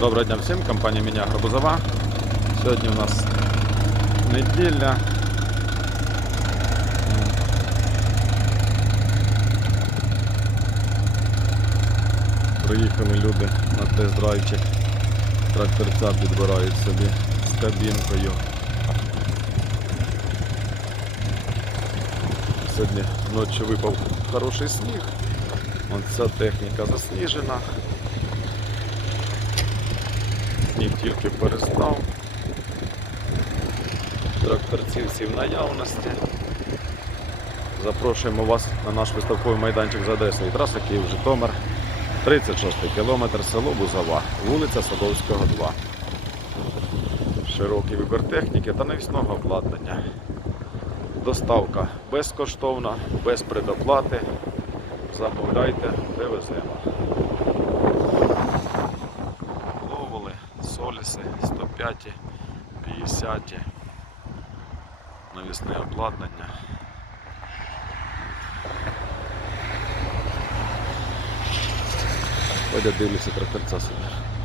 Доброго дня всім, компанія Міня Гарбузова. Сьогодні у нас неділя. Приїхали люди на тест-драйвчик. Тракторця підбирають собі з кабінкою. Сьогодні ночі випав хороший сніг. Вон ця техніка засніжена. Сніг тільки перестав. Тракторці всі в наявності. Запрошуємо вас на наш виставковий майданчик за адресою траса Київ-Житомир, 36 кілометр, село Бузова, вулиця Садовського, 2. Широкий вибір техніки та навісного обладнання. Доставка безкоштовна, без предоплати. Замовляйте, привеземо. 105, 50, навісне обладнання. Ходять дивлюся тракторця собі.